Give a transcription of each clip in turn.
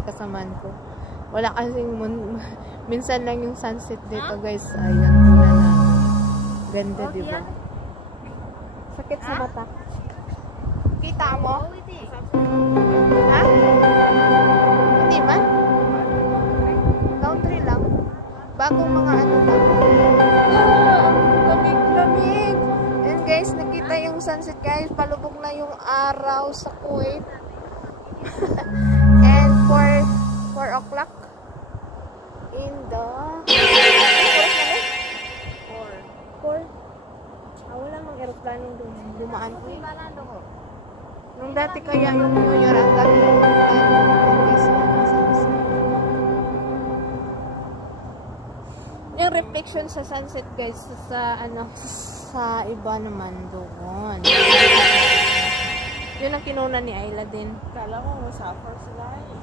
mga kasamaan ko. Wala kasing minsan lang yung sunset dito, guys. Ayan, muna na. Ganda, diba? Sakit sa mata. Kita mo? Ha? Hindi man? Country lang. Bagong mga ano lang. Lamig-lamig. And guys, nakita yung sunset, guys. Palubog na yung araw sa Kuwait. And 4 o'clock in the 4. Wala mang aeroplano dumaan ko. Nung dati kaya yung New Year, ang dami ng yung reflection sa sunset, guys, sa sa iba naman doon. Yun ang kinuna ni Ayla din. Kala ko masafar sila eh.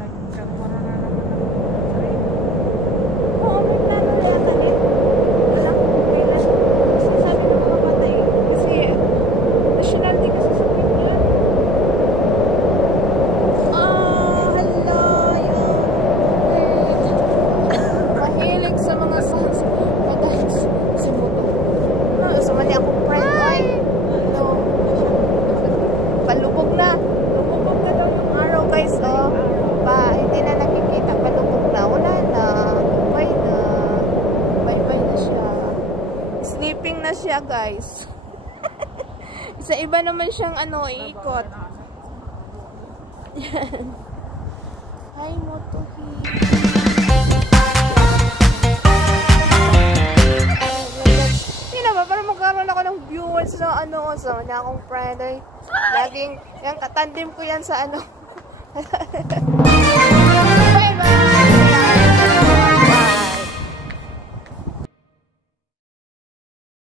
Nagkamura na naman ako. Oo, may plano na yata din. Wala, may plano. Sabi ko mga patay. Kasi, nationality kasi sa Pilipinas. Hello, mahilig sa mga sunset. Guys, si Muto. Sumali akong friend. Hi! Hello. Palubog na. Palubog na daw yung araw, guys. Oh. Hindi na nakikita. Palubog na. Wala na. Bye na. Bye-bye na siya. Sleeping na siya, guys. Sa iba naman siyang iikot. Yan. Hi, Motohi. Para magkaroon ako ng viewers sa sa wala akong friend ay laging yung katandem ko yan sa bye bye.